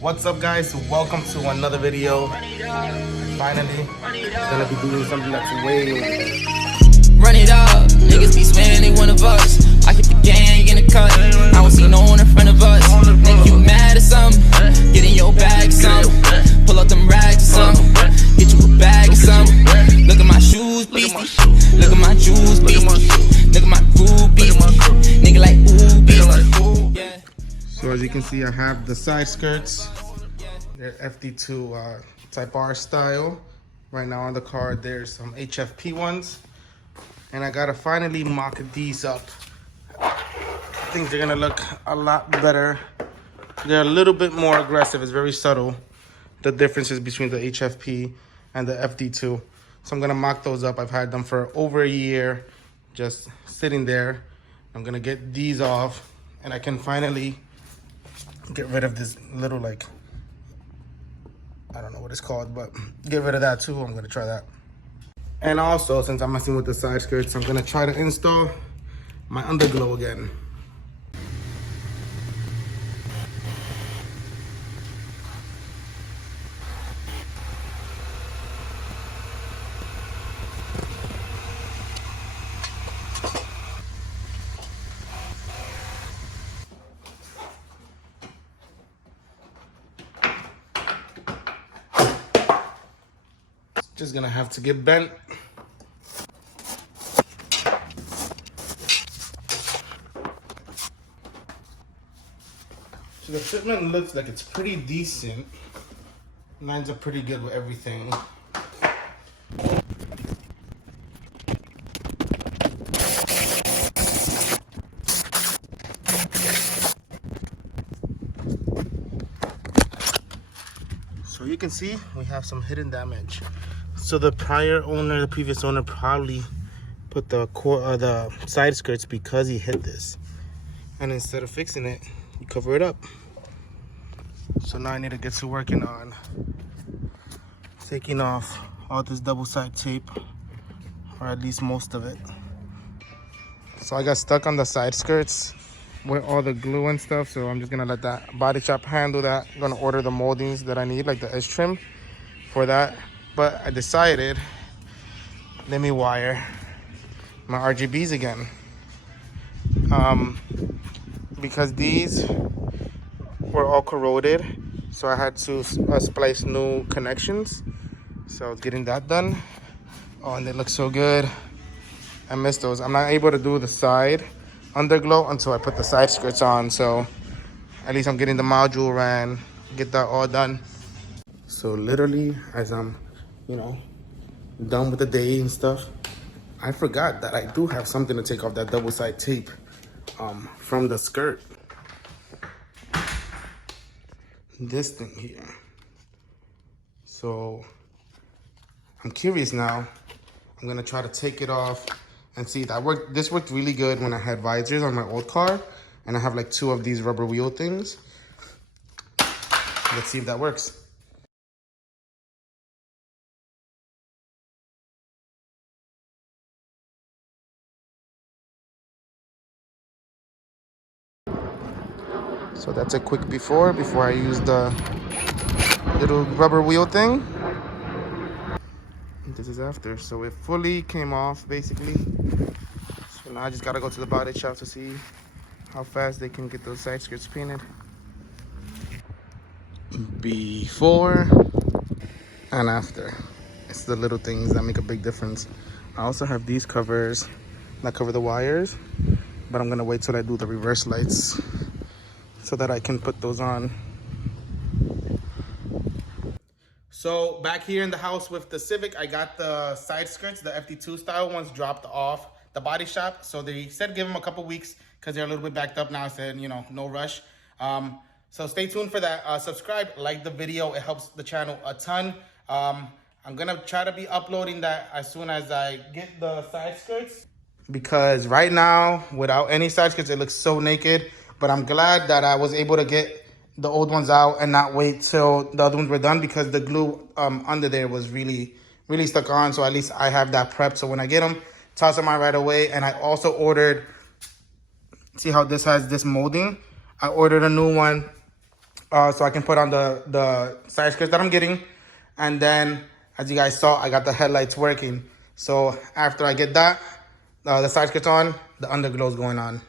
What's up, guys? Welcome to another video. Finally, gonna be doing something that's way over here. Run it up, niggas be swearing they one of us. I keep the gang in the cut, I don't see no one in front of us. Think you mad or something? Get in your bag or something. Pull out them rags or something. Get you a bag or something. Look at my shoes, beastie. Look at my jewels, beastie. Look at my groove, beastie. Nigga like ooh, beastie. Yeah. So as you can see, I have the side skirts. They're Fd2 Type R style. Right now on the card, there's some HFP ones. And I gotta finally mock these up. I think they're gonna look a lot better. They're a little bit more aggressive. It's very subtle, the differences between the HFP and the Fd2. So I'm gonna mock those up. I've had them for over a year, just sitting there. I'm gonna get these off, and I can finally get rid of this little, like, I don't know what it's called, but get rid of that too. I'm gonna try that. And also, since I'm messing with the side skirts, I'm gonna try to install my underglow again. Just gonna have to get bent. So the fitment looks like it's pretty decent. Lines up pretty good with everything. So you can see we have some hidden damage. So the prior owner, the previous owner, probably put the side skirts because he hit this, and instead of fixing it, you cover it up. So now I need to get to working on taking off all this double side tape, or at least most of it. So I got stuck on the side skirts with all the glue and stuff, so I'm just gonna let that body shop handle that. I'm gonna order the moldings that I need, like the edge trim for that. But I decided, let me wire my RGBs again. Because these were all corroded, so I had to splice new connections. So I was getting that done. Oh, and they look so good. I missed those. I'm not able to do the side underglow until I put the side skirts on. So at least I'm getting the module ran, get that all done. So literally, as I'm, done with the day and stuff, I forgot that I do have something to take off that double side tape from the skirt. This thing here. So I'm curious now. I'm gonna try to take it off and see. This worked really good when I had visors on my old car, and I have like 2 of these rubber wheel things. Let's see if that works. So that's a quick before I use the little rubber wheel thing. This is after. So it fully came off basically. So now I just gotta go to the body shop to see how fast they can get those side skirts painted. Before and after. It's the little things that make a big difference. I also have these covers that cover the wires, but I'm gonna wait till I do the reverse lights so that I can put those on. So back here in the house with the Civic, I got the side skirts, the Fd2 style ones, dropped off the body shop. So they said give them a couple weeks because they're a little bit backed up now. I said, no rush. So stay tuned for that. Subscribe, like the video. It helps the channel a ton. I'm gonna try to be uploading that as soon as I get the side skirts, because right now, without any side skirts, it looks so naked. But I'm glad that I was able to get the old ones out and not wait till the other ones were done, because the glue under there was really stuck on. So at least I have that prepped. So when I get them, toss them out right away. And I also ordered, see how this has this molding? I ordered a new one so I can put on the side skirts that I'm getting. And then, as you guys saw, I got the headlights working. So after I get that, the side skirts on, the underglow is going on.